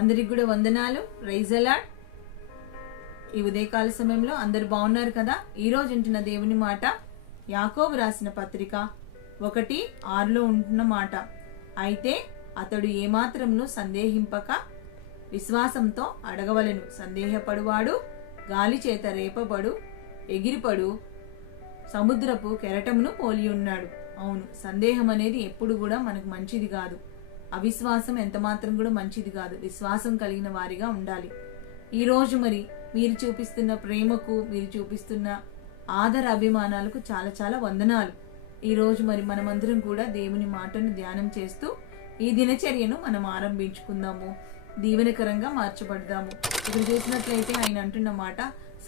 అందరికి కూడా వందనాలు. ప్రైజ్ అలాడ్. ఈ ఉదయకాల సమయంలో అందరు బాగున్నారు కదా. ఈ రోజు ఉంటున్న దేవుని మాట యాకోబు రాసిన పత్రిక 1:6 ఉంటున్న మాట. అయితే అతడు ఏమాత్రమును సందేహింపక విశ్వాసంతో అడగవలెను. సందేహపడువాడు గాలి చేత రేపబడు ఎగిరిపడు సముద్రపు కెరటమును పోలి ఉన్నాడు. అవును, సందేహం అనేది ఎప్పుడు కూడా మనకు మంచిది కాదు. అవిశ్వాసం ఎంత మాత్రం కూడా మంచిది కాదు. విశ్వాసం కలిగిన వారిగా ఉండాలి. ఈ రోజు మరి మీరు చూపిస్తున్న ప్రేమకు, మీరు చూపిస్తున్న ఆదర అభిమానాలకు చాలా చాలా వందనాలు. ఈ రోజు మరి మనమందరం కూడా దేవుని మాటను ధ్యానం చేస్తూ ఈ దినచర్యను మనం ఆరంభించుకుందాము, దీవెనకరంగా మార్చబడదాము. ఇక్కడ చూసినట్లయితే ఆయన అంటున్న మాట,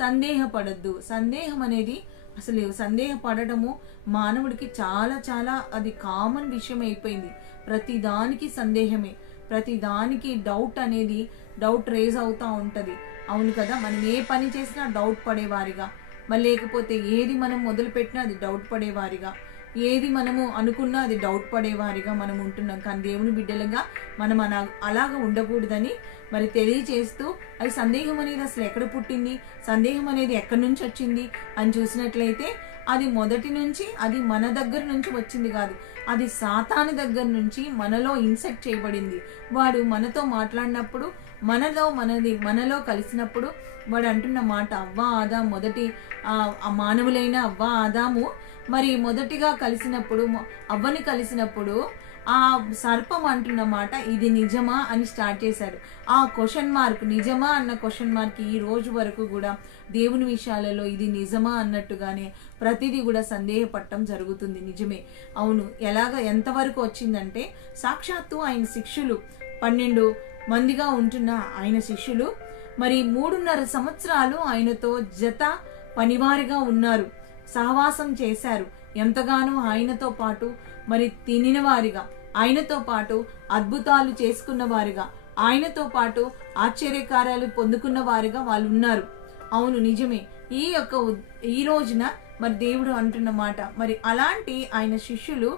సందేహపడద్దు. సందేహం అనేది అసలు సందేహపడటము మానవుడికి చాలా చాలా అది కామన్ విషయం అయిపోయింది. ప్రతి దానికి సందేహమే, ప్రతి దానికి డౌట్ రేజ్ అవుతా ఉంటది. అవును కదా, మనం ఏ పని చేసినా డౌట్ పడేవారిగా, మళ్ళీ లేకపోతే ఏది మనం మొదలు పెట్టినా అది డౌట్ పడేవారిగా, ఏది మనము అనుకున్నా అది డౌట్ పడేవారిగా మనం ఉంటున్నాం. కానీ దేవుని బిడ్డలుగా మనం అలాగా ఉండకూడదని మరి తెలియచేస్తూ, అది సందేహం అనేది అసలు ఎక్కడ పుట్టింది, సందేహం అనేది ఎక్కడి నుంచి వచ్చింది అని చూసినట్లయితే అది మొదటి నుంచి అది మన దగ్గర నుంచి వచ్చింది కాదు, అది సాతాను దగ్గర నుంచి మనలో ఇన్సెక్ట్ చేయబడింది. వాడు మనతో మాట్లాడినప్పుడు, మనలో కలిసినప్పుడు వాడు అంటున్న మాట, అవ్వా ఆదాము మొదటి మానవులైన అవ్వా ఆదాము మరి మొదటిగా అవ్వని కలిసినప్పుడు ఆ సర్పం అంటున్న మాట, ఇది నిజమా అని స్టార్ట్ చేశాడు. ఆ క్వశ్చన్ మార్క్, నిజమా అన్న క్వశ్చన్ మార్క్ ఈ రోజు వరకు కూడా దేవుని విషయాలలో ఇది నిజమా అన్నట్టుగానే ప్రతిదీ కూడా సందేహపడటం జరుగుతుంది. నిజమే, అవును. ఎంతవరకు వచ్చిందంటే సాక్షాత్తు ఆయన శిష్యులు 12 మందిగా ఉంటున్న ఆయన శిష్యులు మరి 3.5 సంవత్సరాలు ఆయనతో జత పనివారిగా ఉన్నారు, సహవాసం చేశారు. ఎంతగానో ఆయనతో పాటు మరి తినిన వారిగా, ఆయనతో పాటు అద్భుతాలు చేసుకున్న వారిగా, ఆయనతో పాటు ఆశ్చర్యకార్యాలు పొందుకున్న వారిగా వాళ్ళు ఉన్నారు. అవును, నిజమే. ఈ రోజున మరి దేవుడు అంటున్న మాట, మరి అలాంటి ఆయన శిష్యులు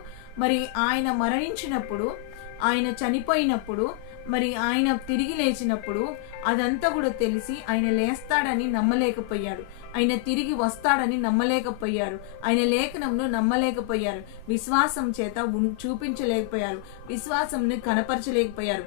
మరి ఆయన మరణించినప్పుడు, ఆయన చనిపోయినప్పుడు, మరి ఆయన తిరిగి లేచినప్పుడు అదంతా కూడా తెలిసి ఆయన లేస్తాడని నమ్మలేకపోయారు, ఆయన తిరిగి వస్తాడని నమ్మలేకపోయారు, ఆయన లేఖనంను నమ్మలేకపోయారు, విశ్వాసం చేత చూపించలేకపోయారు, విశ్వాసంని కనపరచలేకపోయారు.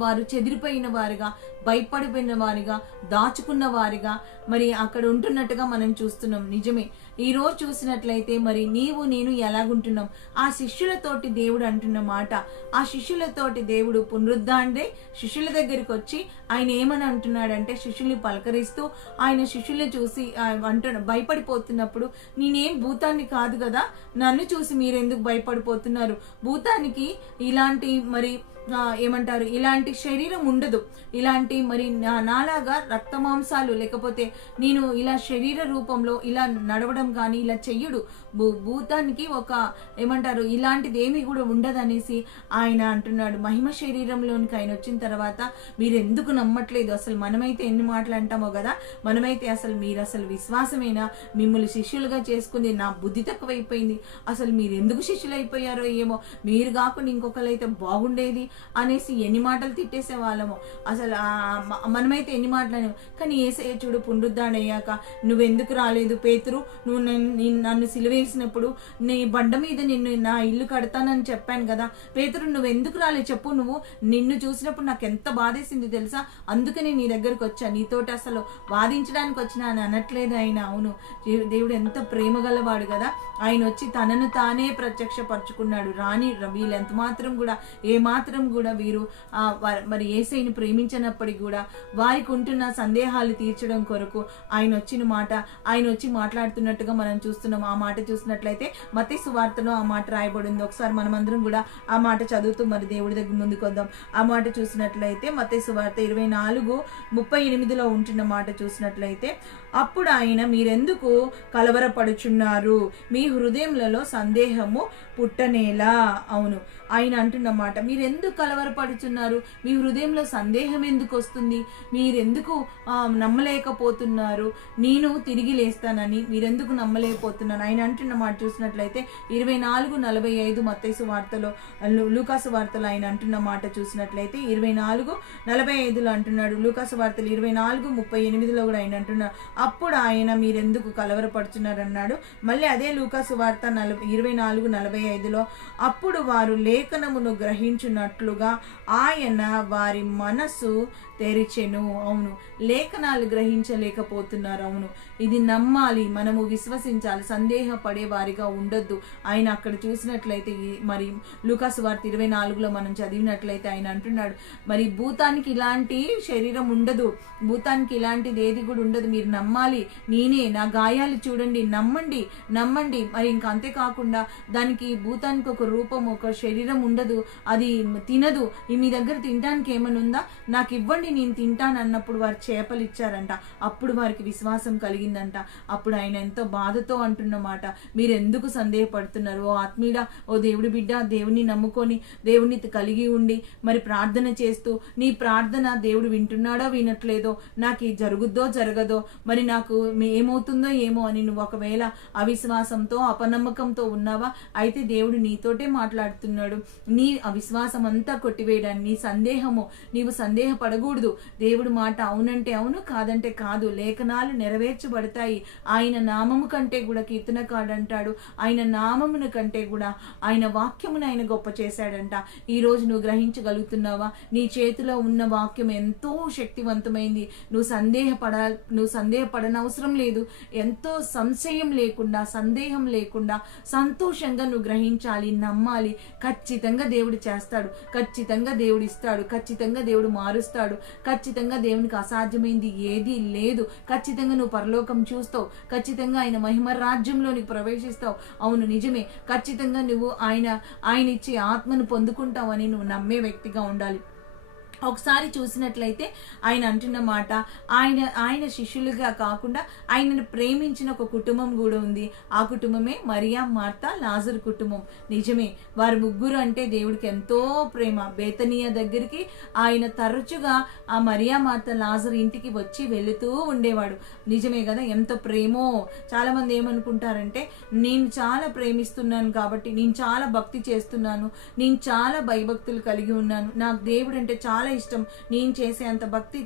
వారు చెదిరిపోయిన వారిగా, భయపడిపోయిన వారిగా, దాచుకున్న వారిగా మరి అక్కడ ఉంటున్నట్టుగా మనం చూస్తున్నాం. నిజమే, ఈ రోజు చూసినట్లయితే మరి నేను ఎలాగుంటున్నాం, ఆ శిష్యులతోటి దేవుడు అంటున్న మాట, ఆ శిష్యులతోటి దేవుడు పునరుద్ధాండే శిష్యుల దగ్గరికి వచ్చి ఆయన ఏమని అంటున్నాడంటే, శిష్యుల్ని పలకరిస్తూ ఆయన శిష్యుల్ని చూసి భయపడిపోతున్నప్పుడు, నేనేం భూతాన్ని కాదు కదా, నన్ను చూసి మీరెందుకు భయపడిపోతున్నారు, భూతానికి ఇలాంటి మరి ఏమంటారు, ఇలాంటి శరీరం ఉండదు, ఇలాంటి మరి నాలాగా రక్త మాంసాలు లేకపోతే నేను ఇలా శరీర రూపంలో ఇలా నడవడం కానీ ఇలా చెయ్యడు, భూతానికి ఒక ఏమంటారు ఇలాంటిది ఏమీ కూడా ఉండదనేసి ఆయన అంటున్నాడు. మహిమ శరీరంలోనికి ఆయన వచ్చిన తర్వాత మీరు ఎందుకు నమ్మట్లేదు, అసలు మనమైతే ఎన్ని మాటలు అంటామో కదా, మనమైతే మీరు అసలు విశ్వాసమేనా, మిమ్మల్ని శిష్యులుగా చేసుకుంది నా బుద్ధి తక్కువైపోయింది, అసలు మీరు ఎందుకు శిష్యులు అయిపోయారో ఏమో, మీరు కాకుండా ఇంకొకరైతే బాగుండేది అనేసి ఎన్ని మాటలు తిట్టేసే వాళ్ళము. అసలు మనమైతే ఎన్ని మాటలు. కానీ యేసయ్య చూడు, పునరుద్ధాడయ్యాక నువ్వెందుకు రాలేదు పేతురు, నువ్వు నన్ను సిలువేసినప్పుడు నీ బండ మీద నా ఇల్లు కడతానని చెప్పాను కదా, పేతురు నువ్వెందుకు రాలేదు చెప్పు, నిన్ను చూసినప్పుడు నాకు ఎంత బాధేసింది తెలుసా, అందుకని నీ దగ్గరకు వచ్చా, నీతోటి అసలు వాదించడానికి వచ్చినా అని అనట్లేదు ఆయన. అవును, దేవుడు ఎంత ప్రేమ గలవాడు కదా, ఆయన వచ్చి తనను తానే ప్రత్యక్షపరచుకున్నాడు. వీళ్ళు ఎంత మాత్రం కూడా ఏమాత్రం కూడా వీరు మరి యేసయ్యను ప్రేమించినప్పటికీ కూడా వారికి ఉంటున్న సందేహాలు తీర్చడం కొరకు ఆయన వచ్చి మాట్లాడుతున్నట్టుగా మనం చూస్తున్నాం. ఆ మాట చూసినట్లయితే మత్తయి సువార్తలో ఆ మాట రాయబడింది. ఒకసారి మనమందరం కూడా ఆ మాట చదువుతూ మరి దేవుడి దగ్గర ముందుకు వద్దాం. ఆ మాట చూసినట్లయితే మత్తయి సువార్త 24:38 ఉంటున్న మాట చూసినట్లయితే, అప్పుడు ఆయన, మీరెందుకు కలవరపడుచున్నారు, మీ హృదయములలో సందేహము పుట్టనేలా. అవును, ఆయన అంటున్నమాట, మీరు ఎందుకు కలవరపడుతున్నారు, మీ హృదయంలో సందేహం ఎందుకు వస్తుంది, మీరెందుకు నమ్మలేకపోతున్నారు, నేను తిరిగి లేస్తానని మీరెందుకు నమ్మలేకపోతున్నారు. ఆయన అంటున్న మాట చూసినట్లయితే 24:45 మత్తయి వార్తలో, లూకాసు వార్తలో ఆయన అంటున్న మాట చూసినట్లయితే 24:45 అంటున్నాడు. లూకాసు వార్తలు 24:38 కూడా ఆయన అంటున్నాడు, అప్పుడు ఆయన మీరెందుకు కలవరపడుతున్నారు అన్నాడు. మళ్ళీ అదే లూకాసు వార్త 24:45 అప్పుడు వారు లేఖనమును గ్రహించున్నట్లుగా ఆయన వారి మనసు తెరిచెను. అవును, లేఖనాలు గ్రహించలేకపోతున్నారు. అవును, ఇది నమ్మాలి, మనము విశ్వసించాలి, సందేహపడే వారిగా ఉండొద్దు. ఆయన అక్కడ చూసినట్లయితే మరి లూకాసు వార్త 24లో మనం చదివినట్లయితే ఆయన అంటున్నాడు, మరి భూతానికి ఇలాంటి శరీరం ఉండదు, భూతానికి ఇలాంటిది ఏది కూడా ఉండదు, మీరు నమ్మాలి, నేనే, నా గాయాలు చూడండి, నమ్మండి నమ్మండి. మరి ఇంకా అంతేకాకుండా దానికి భూతానికి ఒక రూపం, ఒక శరీరం ఉండదు, అది తినదు, మీ దగ్గర తినడానికి ఏమైనా ఉందా, నాకు ఇవ్వండి, నేను తింటాను అన్నప్పుడు వారు చేపలు ఇచ్చారంట. అప్పుడు వారికి విశ్వాసం కలిగిందంట. అప్పుడు ఆయన ఎంతో బాధతో అంటున్నమాట, మీరు ఎందుకు సందేహపడుతున్నారు, ఓ ఆత్మీయుడా, ఓ దేవుడి బిడ్డ, దేవుని నమ్ముకొని దేవుని కలిగి ఉండి మరి ప్రార్థన చేస్తూ, నీ ప్రార్థన దేవుడు వింటున్నాడో వినట్లేదో, నాకు ఇది జరుగుద్దో జరగదో, మరి నాకు ఏమవుతుందో ఏమో అని నువ్వు ఒకవేళ అవిశ్వాసంతో అపనమ్మకంతో ఉన్నావా, అయితే దేవుడు నీతోటే మాట్లాడుతున్నాడు. నీ అవిశ్వాసం అంతా కొట్టివేయడానికి, నీ సందేహము, నీవు సందేహపడకూడదు. దేవుడు మాట అవునంటే అవును, కాదంటే కాదు. లేఖనాలు నెరవేర్చబడతాయి. ఆయన నామము కంటే కూడా, కీర్తనకాడు అంటాడు, ఆయన నామమును కంటే కూడా ఆయన వాక్యమును ఆయన గొప్ప చేశాడంట. ఈ రోజు నువ్వు గ్రహించగలుగుతున్నావా? నీ చేతిలో ఉన్న వాక్యం ఎంతో శక్తివంతమైంది. నువ్వు సందేహపడనవసరం లేదు. ఎంతో సంశయం లేకుండా, సందేహం లేకుండా సంతోషంగా నువ్వు గ్రహించాలి, నమ్మాలి. ఖచ్చితంగా దేవుడు చేస్తాడు, ఖచ్చితంగా దేవుడు ఇస్తాడు, ఖచ్చితంగా దేవుడు మారుస్తాడు, ఖచ్చితంగా దేవునికి అసాధ్యమైంది ఏదీ లేదు. ఖచ్చితంగా నువ్వు పరలోకం చూస్తావు, ఖచ్చితంగా ఆయన మహిమ రాజ్యంలోనికి ప్రవేశిస్తావు. అవును, నిజమే, ఖచ్చితంగా నువ్వు ఆయన ఇచ్చే ఆత్మను పొందుకుంటావని నువ్వు నమ్మే వ్యక్తిగా ఉండాలి. ఒకసారి చూసినట్లయితే ఆయన అంటున్న మాట, ఆయన శిష్యులుగా కాకుండా ఆయనను ప్రేమించిన ఒక కుటుంబం కూడా ఉంది. ఆ కుటుంబమే మరియా, మార్తా, లాజరు కుటుంబం. నిజమే, వారు ముగ్గురు అంటే దేవుడికి ఎంతో ప్రేమ. బేతనియా దగ్గరికి ఆయన తరచుగా ఆ మరియా, మార్తా, లాజరు ఇంటికి వచ్చి వెళుతూ ఉండేవాడు. నిజమే కదా, ఎంత ప్రేమో. చాలా మంది ఏమనుకుంటారంటే, నేను చాలా ప్రేమిస్తున్నాను కాబట్టి, నేను చాలా భక్తి చేస్తున్నాను, నేను చాలా భయభక్తులు కలిగి ఉన్నాను, నాకు దేవుడు అంటే చాలా ఇష్టం, నేను చేసే అంత భక్తి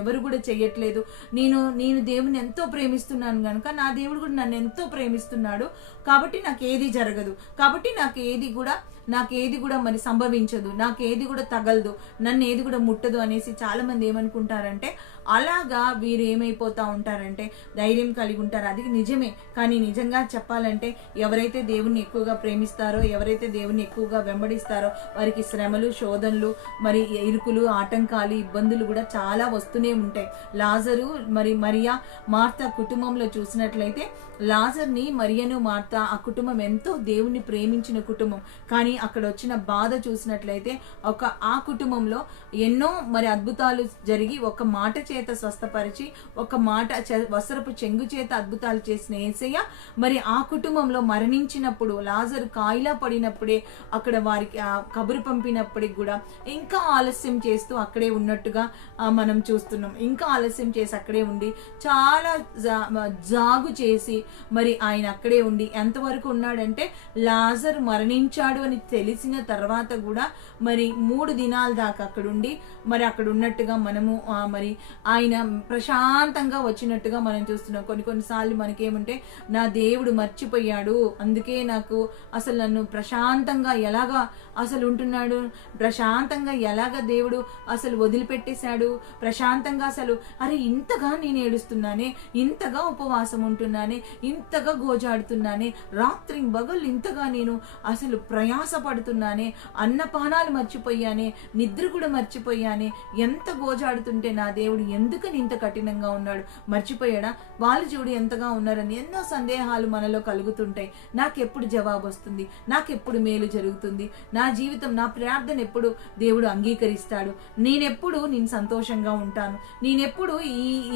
ఎవరు కూడా చెయ్యట్లేదు, నేను దేవుని ఎంతో ప్రేమిస్తున్నాను కనుక నా దేవుడు కూడా నన్ను ఎంతో ప్రేమిస్తున్నాడు కాబట్టి నాకు ఏది జరగదు, కాబట్టి నాకు ఏది కూడా మరి సంభవించదు, నాకు ఏది కూడా తగలదు, నన్ను ఏది కూడా ముట్టదు అనేసి చాలా మంది ఏమనుకుంటారంటే, అలాగా వీరు ఏమైపోతా ఉంటారంటే ధైర్యం కలిగి ఉంటారు. అది నిజమే, కానీ నిజంగా చెప్పాలంటే ఎవరైతే దేవుణ్ణి ఎక్కువగా ప్రేమిస్తారో, ఎవరైతే దేవుణ్ణి ఎక్కువగా వెంబడిస్తారో వారికి శ్రమలు, శోధనలు, మరి ఇరుకులు, ఆటంకాలు, ఇబ్బందులు కూడా చాలా వస్తూనే ఉంటాయి. లాజరు మరి మరియా, మార్తా కుటుంబంలో చూసినట్లయితే లాజర్ని, మరియను, మార్తా ఆ కుటుంబం ఎంతో దేవుణ్ణి ప్రేమించిన కుటుంబం. కానీ అక్కడ వచ్చిన బాధ చూసినట్లయితే ఆ కుటుంబంలో ఎన్నో మరి అద్భుతాలు జరిగి ఒక మాట చేత స్వస్థపరిచి, ఒక మాట వస్త్రపు చెంగు చేత అద్భుతాలు చేసిన యేసయ్య మరి ఆ కుటుంబంలో మరణించినప్పుడు, లాజరు కాయిలా పడినప్పుడే అక్కడ వారికి ఆ కబురు పంపినప్పటికి కూడా ఇంకా ఆలస్యం చేస్తూ అక్కడే ఉన్నట్టుగా మనం చూస్తున్నాం. ఇంకా ఆలస్యం చేసి అక్కడే ఉండి చాలా జాగు చేసి మరి ఆయన అక్కడే ఉండి ఎంతవరకు ఉన్నాడంటే, లాజరు మరణించాడు అని తెలిసిన తర్వాత కూడా మరి 3 దినాల దాకా అక్కడుండి మరి అక్కడ ఉన్నట్టుగా మనము మరి ఆయన ప్రశాంతంగా వచ్చినట్టుగా మనం చూస్తున్నాం. కొన్నిసార్లు మనకేమంటే, నా దేవుడు మర్చిపోయాడు, అందుకే నాకు అసలు నన్ను ప్రశాంతంగా ఎలాగా అసలు ఉంటున్నాడు, ప్రశాంతంగా ఎలాగా దేవుడు అసలు వదిలిపెట్టేశాడు, ప్రశాంతంగా అసలు అరే ఇంతగా నేను ఏడుస్తున్నానే, ఇంతగా ఉపవాసం ఉంటున్నానే, ఇంతగా గోజాడుతున్నానే, రాత్రి బగళ్ళు ఇంతగా నేను అసలు ప్రయాస పడుతున్నానే, అన్నపానాలు మర్చిపోయానే, నిద్ర కూడా మర్చిపోయానే, ఎంత గోజాడుతుంటే నా దేవుడు ఎందుకని ఇంత కఠినంగా ఉన్నాడు, మర్చిపోయాడా, వాళ్ళు చూడు ఎంతగా ఉన్నారని ఎన్నో సందేహాలు మనలో కలుగుతుంటాయి. నాకెప్పుడు జవాబు వస్తుంది, నాకెప్పుడు మేలు జరుగుతుంది, నా జీవితం, నా ప్రార్థన ఎప్పుడు దేవుడు అంగీకరిస్తాడు, నేనెప్పుడు నేను సంతోషంగా ఉంటాను, నేనెప్పుడు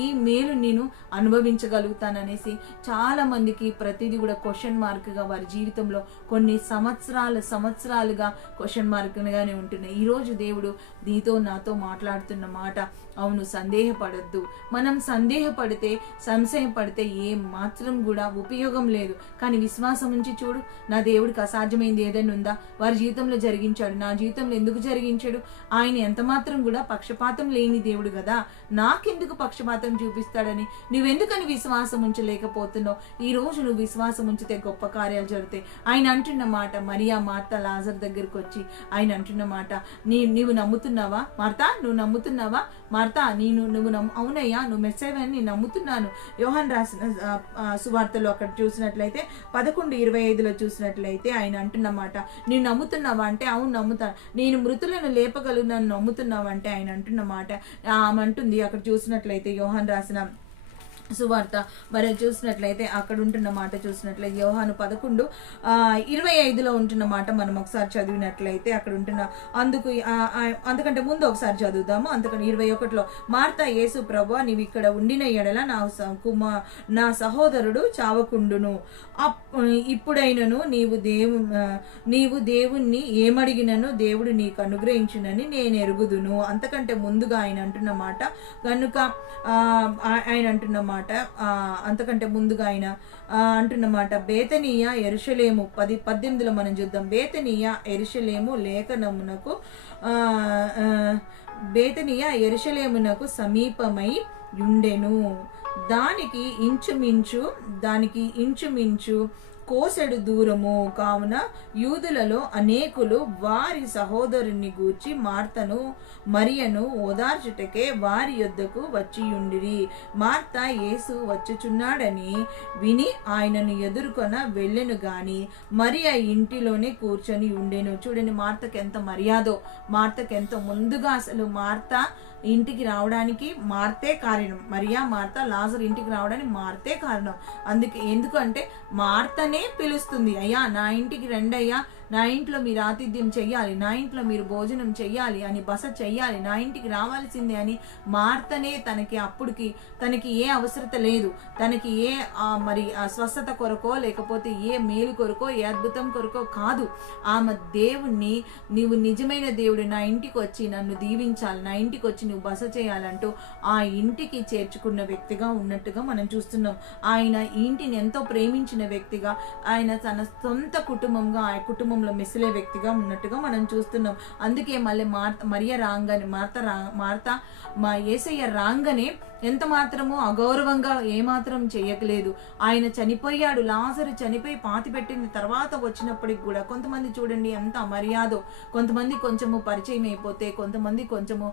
ఈ మేలు నేను అనుభవించగలుగుతాను అనేసి చాలా మందికి ప్రతిదీ కూడా క్వశ్చన్ మార్క్గా వారి జీవితంలో కొన్ని సంవత్సరాలుగా క్వశ్చన్ మార్క్గానే ఉంటున్నాయి. ఈరోజు దేవుడు నీతో నాతో మాట్లాడుతున్న మాట, అవును, సందేహపడద్దు. మనం సందేహపడితే, సంశయపడితే ఏ మాత్రం కూడా ఉపయోగం లేదు. కానీ విశ్వాసం ఉంచి చూడు, నా దేవుడికి అసాధ్యమైంది ఏదైనా ఉందా? వారి జీవితంలో జరిగించాడు, నా జీవితంలో ఎందుకు జరిగించాడు? ఆయన ఎంత మాత్రం కూడా పక్షపాతం లేని దేవుడు కదా, నాకెందుకు పక్షపాతం చూపిస్తాడని నువ్వెందుకని విశ్వాసం ఉంచలేకపోతున్నావు? ఈ రోజు నువ్వు విశ్వాసం ఉంచితే గొప్ప కార్యాలు జరుగుతాయి. ఆయన అంటున్న మాట, మరియా మార్త లాజర్ దగ్గరకు వచ్చి ఆయన అంటున్న మాట, నీవు నమ్ముతున్నావా మార్తా? నువ్వు నమ్ముతున్నావా మార్తా? నువ్వు అవునయ్యా, నువ్వు మెస్సేవని నేను నమ్ముతున్నాను. యోహాన్ రాసిన సువార్తలో అక్కడ చూసినట్లయితే 11:25 చూసినట్లయితే ఆయన అంటున్నమాట, నేను నమ్ముతున్నావా అంటే అవును నమ్ముతాను. నేను మృతులను లేపగలను నమ్ముతున్నావా అంటే ఆయన అంటున్నమాట, ఆమె అంటుంది అక్కడ చూసినట్లయితే యోహాన్ రాసిన సువార్త మరి చూసినట్లయితే అక్కడ ఉంటున్న మాట చూసినట్లయితే యోహాను 11:25 ఉంటున్న మాట మనం ఒకసారి చదివినట్లయితే అక్కడ ఉంటున్న అందుకంటే ముందు ఒకసారి చదువుదాము. అందుకని 21 మార్తా యేసు ప్రభువా, నీవు ఇక్కడ ఉండిన ఎడల నా సహోదరుడు చావకుండును. ఇప్పుడైనను నీవు దేవుణ్ణి ఏమడిగినను దేవుడు నీకు అనుగ్రహించునని నేను ఎరుగుదును. అంతకంటే ముందుగా ఆయన అంటున్న మాట కనుక ఆయన అంటున్న మాట అంతకంటే ముందుగా ఆయన అంటున్నమాట, బేతనీయ యెరూషలేము 18 మనం చూద్దాం. బేతనీయ యెరూషలేము లేఖనమునకు బేతనీయ యెరూషలేమునకు సమీపమై ఉండెను. దానికి ఇంచుమించు కోసెడు దూరము. కావున యూదులలో అనేకులు వారి సహోదరుని గూర్చి మార్తను మరియను ఓదార్చుటకే వారి యొద్దకు వచ్చియుండిరి. మార్త యేసు వచ్చుచున్నాడని విని ఆయనను ఎదుర్కొన వెళ్ళెను గాని మరియ ఇంటిలోనే కూర్చొని ఉండెను. చూడండి, మార్తకి ఎంత మర్యాదో, మార్తకి ఎంత ముందుగా అసలు మార్త ఇంటికి రావడానికి మార్తే కారణం. మరియా మార్త లాజరు ఇంటికి రావడానికి మార్తే కారణం. ఎందుకంటే మార్తనే పిలుస్తుంది, అయ్యా నా ఇంటికి రండి అయ్యా, నా ఇంట్లో మీరు ఆతిథ్యం చెయ్యాలి, నా ఇంట్లో మీరు భోజనం చెయ్యాలి అని, బస చెయ్యాలి, నా ఇంటికి రావాల్సిందే అని మార్తనే తనకి ఏ అవసరత లేదు, తనకి ఏ మరి స్వస్థత కొరకో లేకపోతే ఏ మేలు కొరకో ఏ అద్భుతం కొరకో కాదు. ఆమె దేవుణ్ణి, నీవు నిజమైన దేవుడు, నా ఇంటికి వచ్చి నన్ను దీవించాలి, నా ఇంటికి వచ్చి నువ్వు బస చేయాలంటూ ఆ ఇంటికి చేర్చుకున్న వ్యక్తిగా ఉన్నట్టుగా మనం చూస్తున్నాం. ఆయన ఇంటిని ఎంతో ప్రేమించిన వ్యక్తిగా, ఆయన తన సొంత కుటుంబంగా ఆ కుటుంబంలో మెసిలే వ్యక్తిగా ఉన్నట్టుగా మనం చూస్తున్నాం. అందుకే మళ్ళీ మార్త మా యేసయ్య రాంగనే ఎంత మాత్రము అగౌరవంగా ఏమాత్రం చేయకలేదు. ఆయన చనిపోయాడు, లాజరు చనిపోయి పాతి పెట్టిన తర్వాత వచ్చినప్పటికి కూడా కొంతమంది చూడండి ఎంత అమర్యాదో, కొంతమంది కొంచెము పరిచయం అయిపోతే, కొంతమంది కొంచెము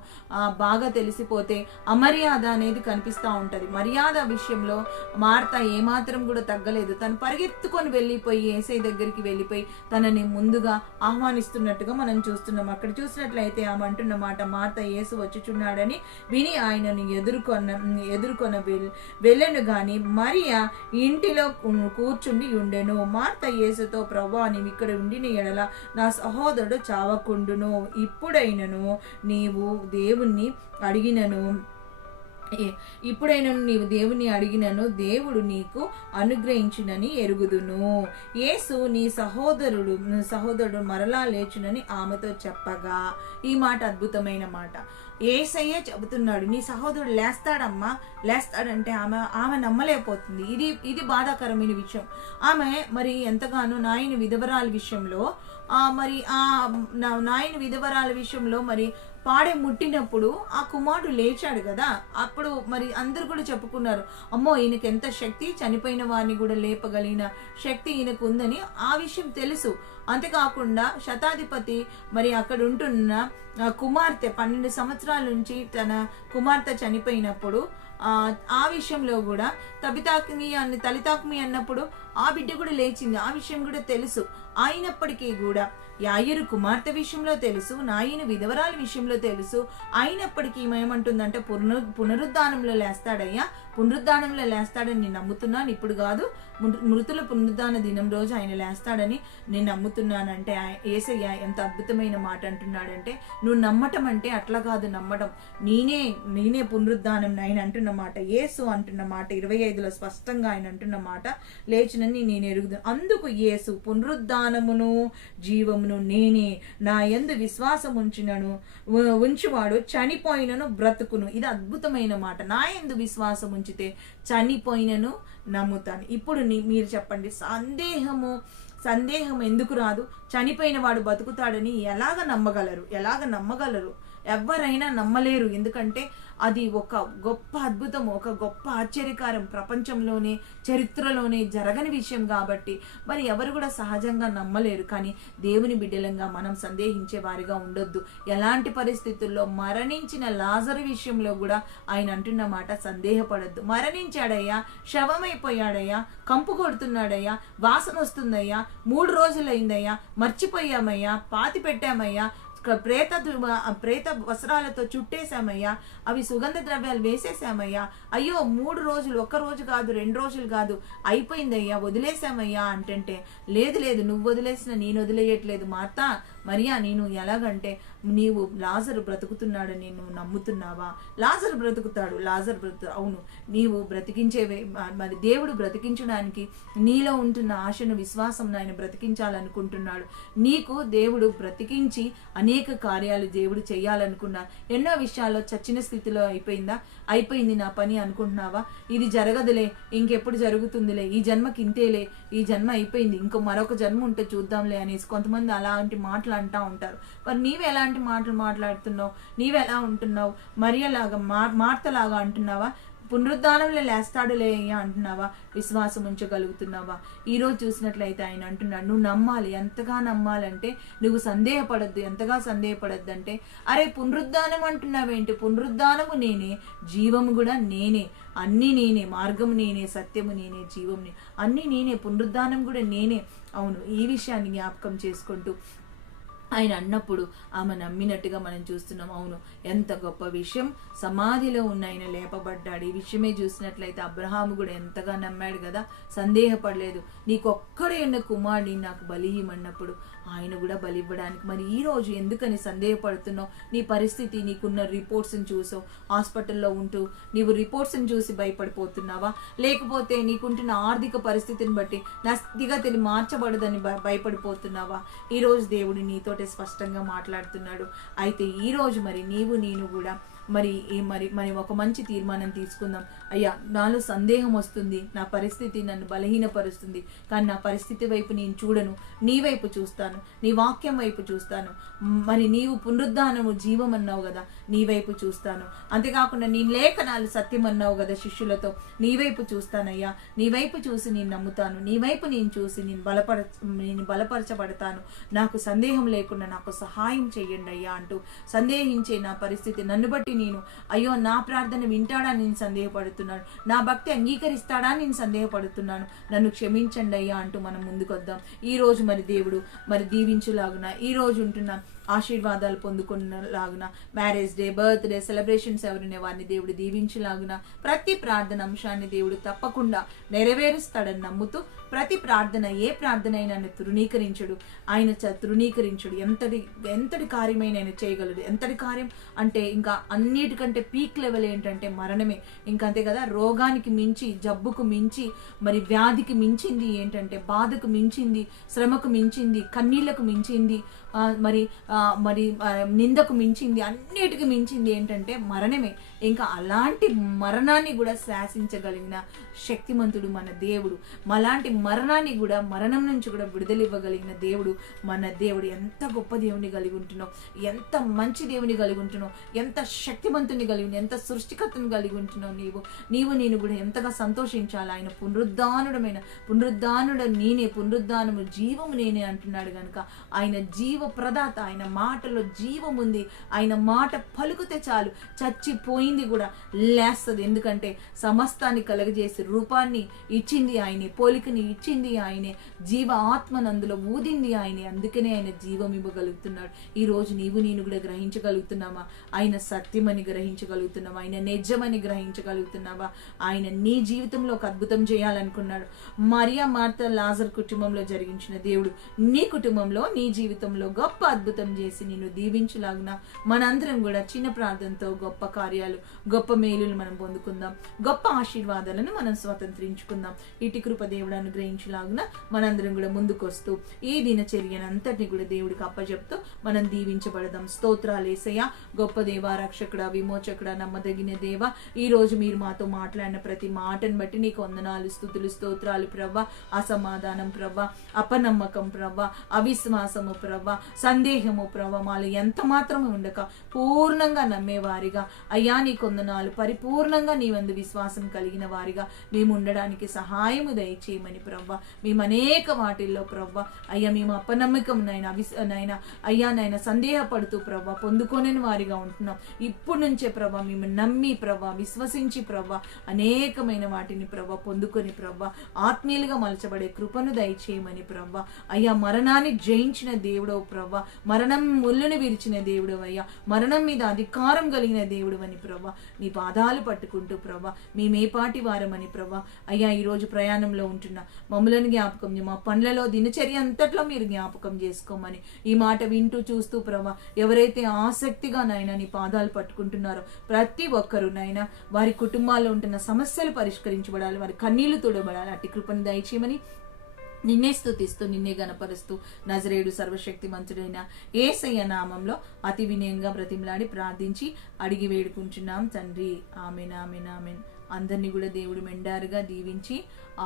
బాగా తెలిసిపోతే అమర్యాద అనేది కనిపిస్తూ ఉంటుంది. మర్యాద విషయంలో మార్త ఏమాత్రం కూడా తగ్గలేదు. తను పరిగెత్తుకొని వెళ్ళిపోయి యేసయ్య దగ్గరికి వెళ్ళిపోయి తనని ముందుగా ఆహ్వానిస్తున్నట్టుగా మనం చూస్తున్నాం. అక్కడ చూసినట్లయితే ఆమె అంటున్న మాట, మార్త యేసు వచ్చుచున్నాడని విని ఆయనను ఎదుర్కొన వెళ్ళెను గాని మరియా ఇంటిలో కూర్చుండి ఉండెను. మార్త యేసుతో, ప్రభువా నీవు ఇక్కడ ఉండిన ఎడల నా సహోదరుడు చావకుండును. ఇప్పుడైనను నీవు దేవుణ్ణి అడిగినను దేవుడు నీకు అనుగ్రహించునని ఎరుగుదును. యేసు నీ సహోదరుడు మరలా లేచునని ఆమెతో చెప్పగా, ఈ మాట అద్భుతమైన మాట. యేసయ్యే చెబుతున్నాడు, నీ సహోదరుడు లేస్తాడంటే ఆమె నమ్మలేకపోతుంది. ఇది బాధాకరమైన విషయం. ఆమె మరి ఎంతగానో నాయన విధవరాల విషయంలో మరి పాడె ముట్టినప్పుడు ఆ కుమారుడు లేచాడు కదా, అప్పుడు మరి అందరు కూడా చెప్పుకున్నారు, అమ్మో ఈయనకి ఎంత శక్తి, చనిపోయిన వారిని కూడా లేపగలిగిన శక్తి ఈయనకు ఉందని. ఆ విషయం తెలుసు. అంతేకాకుండా శతాధిపతి మరి అక్కడ ఉంటున్న కుమార్తె 12 సంవత్సరాల నుంచి తన కుమార్తె చనిపోయినప్పుడు ఆ విషయంలో కూడా తలితాక్మి అన్నప్పుడు ఆ బిడ్డ కూడా లేచింది. ఆ విషయం కూడా తెలుసు. అయినప్పటికీ కూడా యాయిరు కుమార్తె విషయంలో తెలుసు, నాయన విధవరాల విషయంలో తెలుసు. అయినప్పటికీ ఏమంటుందంటే పునరుద్ధానంలో లేస్తాడయ్యా, పునరుద్ధానంలో లేస్తాడని నేను నమ్ముతున్నాను, ఇప్పుడు కాదు, మృతుల పునరుద్ధాన దినం రోజు ఆయన లేస్తాడని నేను నమ్ముతున్నానంటే యేసయ్య ఎంత అద్భుతమైన మాట అంటున్నాడంటే, నువ్వు నమ్మటం అంటే అట్లా కాదు నమ్మటం, నేనే పునరుద్ధానం ఆయన అంటున్న మాట, యేసు అంటున్న మాట 25లో స్పష్టంగా ఆయన అంటున్న మాట, లేచినని నేను ఎరుగుదు. అందుకు యేసు పునరుద్ధానమును జీవమును నేనే, నా యందు విశ్వాసం ఉంచువాడు చనిపోయినను బ్రతుకును. ఇది అద్భుతమైన మాట. నా యందు విశ్వాసం ఉంచితే చనిపోయినను నమ్ముతాను. ఇప్పుడు మీరు చెప్పండి, సందేహం ఎందుకు రాదు? చనిపోయిన వాడు బతుకుతాడని ఎలాగ నమ్మగలరు? ఎవరైనా నమ్మలేరు. ఎందుకంటే అది ఒక గొప్ప అద్భుతం, ఒక గొప్ప ఆశ్చర్యకారం, ప్రపంచంలోనే చరిత్రలోనే జరగని విషయం కాబట్టి మరి ఎవరు కూడా సహజంగా నమ్మలేరు. కానీ దేవుని బిడ్డలంగా మనం సందేహించే వారిగా ఉండొద్దు. ఎలాంటి పరిస్థితుల్లో మరణించిన లాజరు విషయంలో కూడా ఆయన అంటున్న మాట, సందేహపడద్దు. మరణించాడయ్యా, శవమైపోయాడయ్యా, కంపు కొడుతున్నాడయ్యా, వాసన వస్తుందయ్యా, 3 రోజులైందయ్యా, మర్చిపోయామయ్యా, పాతి పెట్టామయ్యా, ప్రేత వస్త్రాలతో చుట్టేశామయ్యా, అవి సుగంధ ద్రవ్యాలు వేసేసామయ్యా, అయ్యో 3 రోజులు, 1 రోజు కాదు, 2 రోజులు కాదు, అయిపోయిందయ్యా, వదిలేసామయ్యా అంటే, లేదు నువ్వు వదిలేసిన నేను వదిలేయట్లేదు మార్తా, మరియా, నేను ఎలాగంటే నీవు లాజరు బ్రతుకుతున్నాడని నువ్వు నమ్ముతున్నావా? లాజరు బ్రతుకుతాడు. అవును, నీవు బ్రతికించేవే. మరి దేవుడు బ్రతికించడానికి నీలో ఉంటున్న ఆశను, విశ్వాసం ఆయన బ్రతికించాలనుకుంటున్నాడు. నీకు దేవుడు బ్రతికించి అనేక కార్యాలు దేవుడు చేయాలనుకున్నాడు. ఎన్నో విషయాల్లో చచ్చిన స్థితిలో అయిపోయింది నా పని అనుకుంటున్నావా? ఇది జరగదులే, ఇంకెప్పుడు జరుగుతుందిలే, ఈ జన్మకి ఇంతేలే, ఈ జన్మ అయిపోయింది, ఇంకో మరొక జన్మ ఉంటే చూద్దాంలే అనేసి కొంతమంది అలాంటి మాటలు అంటా ఉంటారు. మరి నీవు ఎలాంటి మాటలు మాట్లాడుతున్నావు? నీవెలా ఉంటున్నావు? మరియలాగా మార్తలాగా అంటున్నావా? పునరుద్ధానంలో లేస్తాడులే అంటున్నావా? విశ్వాసం ఉంచగలుగుతున్నావా? ఈరోజు చూసినట్లయితే ఆయన అంటున్నాడు, నువ్వు నమ్మాలి. ఎంతగా నమ్మాలంటే నువ్వు సందేహపడద్దు. ఎంతగా సందేహపడద్దు అంటే, అరే పునరుద్ధానం అంటున్నావేంటి? పునరుద్ధానము నేనే, జీవము కూడా నేనే, అన్నీ నేనే, మార్గము నేనే, సత్యము నేనే, జీవము అన్నీ నేనే, పునరుద్ధానం కూడా నేనే. అవును, ఈ విషయాన్ని జ్ఞాపకం చేసుకుంటూ ఆయన అన్నప్పుడు ఆమె నమ్మినట్టుగా మనం చూస్తున్నాం. అవును, ఎంత గొప్ప విషయం. సమాధిలో ఉన్న ఆయన లేపబడ్డాడు. ఈ విషయమే చూసినట్లయితే అబ్రహాము కూడా ఎంతగా నమ్మాడు కదా, సందేహపడలేదు. నీకొక్కడే ఉన్న కుమారుడిని నాకు బలి ఇవ్వమన్నప్పుడు ఆయన కూడా బలి ఇవ్వడానికి. మరి ఈ రోజు ఎందుకని సందేహపడుతున్నావు? నీ పరిస్థితి, నీకున్న రిపోర్ట్స్ని చూసావు, హాస్పిటల్లో ఉంటూ నీవు రిపోర్ట్స్ని చూసి భయపడిపోతున్నావా? లేకపోతే నీకుంటున్న ఆర్థిక పరిస్థితిని బట్టి నా స్థితిగతిని మార్చబడదని భయపడిపోతున్నావా? ఈరోజు దేవుడు నీతోటి స్పష్టంగా మాట్లాడుతున్నాడు. అయితే ఈ రోజు మరి నేను కూడా మరి ఒక మంచి తీర్మానం తీసుకుందాం. అయ్యా, నాలో సందేహం వస్తుంది, నా పరిస్థితి నన్ను బలహీనపరుస్తుంది, కానీ నా పరిస్థితి వైపు నేను చూడను, నీ వైపు చూస్తాను, నీ వాక్యం వైపు చూస్తాను. మరి నీవు పునరుద్ధానము జీవం అన్నావు కదా, నీ వైపు చూస్తాను. అంతేకాకుండా నీ లేఖనాలు సత్యం అన్నావు కదా శిష్యులతో, నీ వైపు చూస్తానయ్యా. నీ వైపు చూసి నేను నమ్ముతాను, నీ వైపు నేను చూసి నేను బలపరచబడతాను. నాకు సందేహం లేకుండా నాకు సహాయం చెయ్యండి అయ్యా అంటూ సందేహించే నా పరిస్థితి నన్ను బట్టి నేను, అయ్యో నా ప్రార్థన వింటాడని నేను సందేహపడుతున్నాను, నా భక్తి అంగీకరిస్తాడా నేను సందేహపడుతున్నాను, నన్ను క్షమించండి అయ్యా అంటూ మనం ముందుకొద్దాం. ఈ రోజు మరి దేవుడు మరి దీవించులాగున, ఈ రోజు ఉంటున్న ఆశీర్వాదాలు పొందుకున్నలాగున, మ్యారేజ్ డే, బర్త్డే సెలబ్రేషన్స్ ఎవరైనా వారిని దేవుడు దీవించులాగున, ప్రతి ప్రార్థన అంశాన్ని దేవుడు తప్పకుండా నెరవేరుస్తాడని నమ్ముతూ, ప్రతి ప్రార్థన, ఏ ప్రార్థన అయినా తృణీకరించడు. ఆయన తృణీకరించడు. ఎంతటి కార్యమైన ఆయన చేయగలడు. ఎంతటి కార్యం అంటే ఇంకా అన్నిటికంటే పీక్ లెవెల్ ఏంటంటే మరణమే. ఇంకా అంతే కదా, రోగానికి మించి, జబ్బుకు మించి, మరి వ్యాధికి మించింది ఏంటంటే, బాధకు మించింది, శ్రమకు మించింది, కన్నీళ్లకు మించింది, మరి నిందకు మించింది, అన్నిటికి మించింది ఏంటంటే మరణమే. ఇంకా అలాంటి మరణాన్ని కూడా శాసించగలిగిన శక్తిమంతుడు మన దేవుడు. అలాంటి మరణాన్ని కూడా, మరణం నుంచి కూడా విడుదల ఇవ్వగలిగిన దేవుడు మన దేవుడు. ఎంత గొప్ప దేవుని కలిగి ఉంటున్నావు, ఎంత మంచి దేవుని కలిగి ఉంటున్నావు, ఎంత శక్తిమంతుని కలిగి ఉన్నావు, ఎంత సృష్టికర్తను కలిగి ఉంటున్నావు. నీవు నేను కూడా ఎంతగా సంతోషించాలి. ఆయన పునరుద్ధానుడు నేనే, పునరుద్ధానము జీవము నేనే అంటున్నాడు కనుక ఆయన జీవ ప్రదాత, ఆయన మాటలో జీవం ఉంది. ఆయన మాట పలుకుతే చాలు చచ్చిపోయింది కూడా లేస్తుంది. ఎందుకంటే సమస్తాన్ని కలగజేసి రూపాన్ని ఇచ్చింది ఆయనే, పోలికని ఇచ్చింది ఆయనే, జీవ ఆత్మను అందులో ఊదింది ఆయనే. అందుకనే ఆయన జీవం ఇవ్వగలుగుతున్నాడు. ఈ రోజు నీవు నేను కూడా గ్రహించగలుగుతున్నామా? ఆయన సత్యమని గ్రహించగలుగుతున్నావా? ఆయన నిజమని గ్రహించగలుగుతున్నావా? ఆయన నీ జీవితంలో ఒక అద్భుతం చేయాలనుకున్నాడు. మరియా, మార్తా, లాజర్ కుటుంబంలో జరిగించిన దేవుడు నీ కుటుంబంలో, నీ జీవితంలో గొప్ప అద్భుతం చేసి నిన్ను దీవించలాగున మనందరం కూడా చిన్న ప్రార్థనతో గొప్ప కార్యాలు, గొప్ప మేలులు మనం పొందుకుందాం. గొప్ప ఆశీర్వాదాలను మనం స్వతంత్రించుకుందాం. ఇటు కృప దేవుడు అనుగ్రహించలాగున మనందరం కూడా ముందుకొస్తూ ఈ దినచర్యనంతటిని కూడా దేవుడికి అప్పచెప్తూ మనం దీవించబడదాం. స్తోత్రాలు యేసయ్యా. గొప్ప దేవ, రక్షకుడ, విమోచకుడ, నమ్మదగిన దేవ, ఈ రోజు మీరు మాతో మాట్లాడిన ప్రతి మాటను బట్టి నీకు వందనాలు, స్తుతులు, స్తోత్రాలు ప్రవ్వా. అసమాధానం ప్రవ్వా, అపనమ్మకం ప్రవ్వా, అవిశ్వాసము ప్రవ్వా, సందేహము ప్రవ్వా మాలో ఎంత మాత్రమే ఉండక పూర్ణంగా నమ్మేవారిగా అయ్యా నీ కొందనాలు, పరిపూర్ణంగా నీ వందు విశ్వాసం కలిగిన వారిగా మేము ఉండడానికి సహాయము దయచేయమని ప్రవ్వా. మేము అనేక వాటిల్లో ప్రవ్వా అయ్యా మేము అపనమ్మకం నైనా అయ్యా నైనా సందేహపడుతూ ప్రవ్వా పొందుకోలేని వారిగా ఉంటున్నాం. ఇప్పుడు నుంచే ప్రవ్వా మేము నమ్మి ప్రవ్వా, విశ్వసించి ప్రవ్వా అనేకమైన వాటిని ప్రవ్వా పొందుకొని ప్రవ్వా ఆత్మీయులుగా మలచబడే కృపను దయచేయమని ప్రవ్వా. అయ్యా మరణాన్ని జయించిన దేవుడవు ప్రవ్వా, మరణం ముళ్ళుని విరిచిన దేవుడు అయ్యా, మరణం మీద అధికారం కలిగిన దేవుడు అని ప్రవ్వా నీ పాదాలు పట్టుకుంటూ ప్రవ్వా మేమేపాటి వారమని ప్రవ్వా అయ్యా ఈరోజు ప్రయాణంలో ఉంటున్నా మమ్మలను జ్ఞాపకం, మా పనులలో దినచర్య అంతట్లో మీరు జ్ఞాపకం చేసుకోమని ఈ మాట వింటూ చూస్తూ ప్రవ్వా ఎవరైతే ఆసక్తిగా నాయన నీ పాదాలు పట్టుకుంటున్నారో ప్రతి ఒక్కరూ నాయన వారి కుటుంబాల్లో ఉంటున్న సమస్యలు పరిష్కరించబడాలి, వారి కన్నీళ్లు తోడబడాలి. అట్టి కృపను దయచేయమని నిన్నే స్తుతిస్తూ నిన్నే గణపరుస్తూ నజరేయుడు సర్వశక్తి మంతుడైన యేసయ్య నామంలో అతి వినయంగా బ్రతిమలాడి ప్రార్థించి అడిగి వేడుకుంటున్నాం తండ్రి. Amen, amen, amen. అందరినీ కూడా దేవుడు మెండారుగా దీవించి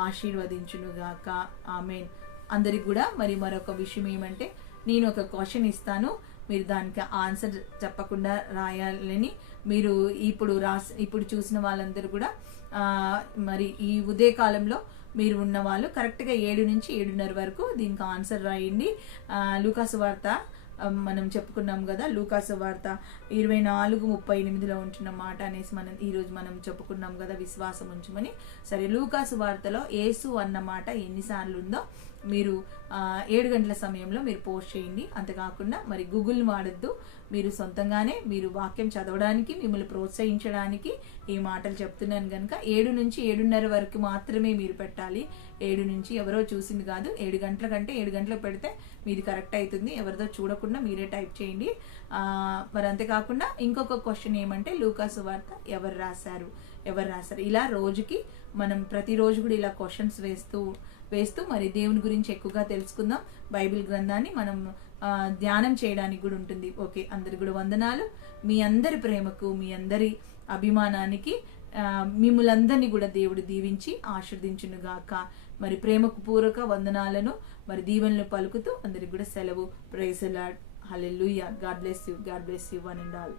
ఆశీర్వదించునుగాక. ఆమెన్. అందరికి కూడా మరి మరొక విషయం ఏమంటే, నేను ఒక క్వశ్చన్ ఇస్తాను, మీరు దానికి ఆన్సర్ చెప్పకుండా రాయాలని. మీరు ఇప్పుడు చూసిన వాళ్ళందరూ కూడా మరి ఈ ఉదయకాలంలో మీరు ఉన్న వాళ్ళు కరెక్ట్గా 7 నుంచి 7:30 వరకు దీనికి ఆన్సర్ రాయండి. లూకాసు వార్త మనం చెప్పుకున్నాం కదా, లూకాసు వార్త 24:38 ఉంటున్న మాట అనేసి ఈరోజు మనం చెప్పుకున్నాం కదా, విశ్వాసం ఉంచమని. సరే, లూకాసు వార్తలో యేసు అన్న మాట ఎన్నిసార్లు ఉందో మీరు 7 గంటల సమయంలో మీరు పోస్ట్ చేయండి. అంతేకాకుండా మరి గూగుల్ని వాడద్దు, మీరు సొంతంగానే మీరు వాక్యం చదవడానికి, మిమ్మల్ని ప్రోత్సహించడానికి ఈ మాటలు చెప్తున్నాను కనుక 7 నుంచి 7:30 వరకు మాత్రమే మీరు పెట్టాలి. 7 నుంచి ఎవరో చూసింది కాదు, 7 గంటల కంటే 7 గంటలకు పెడితే మీది కరెక్ట్ అవుతుంది. ఎవరిదో చూడకుండా మీరే టైప్ చేయండి. మరి అంతేకాకుండా ఇంకొక క్వశ్చన్ ఏమంటే, లూకాసు వార్త ఎవరు రాశారు ఇలా రోజుకి మనం ప్రతిరోజు కూడా ఇలా క్వశ్చన్స్ వేస్తూ మరి దేవుని గురించి ఎక్కువగా తెలుసుకుందాం. బైబిల్ గ్రంథాన్ని మనం ధ్యానం చేయడానికి కూడా ఉంటుంది. ఓకే, అందరికి కూడా వందనాలు. మీ అందరి ప్రేమకు, మీ అందరి అభిమానానికి మిమ్మల్ందరినీ కూడా దేవుడు దీవించి ఆశీర్వదించునుగాక. మరి ప్రేమకు పూర్వక వందనాలను మరి దీవెనలు పలుకుతూ అందరికి కూడా సెలవు. Praise the lord. Hallelujah. God bless you. One and all.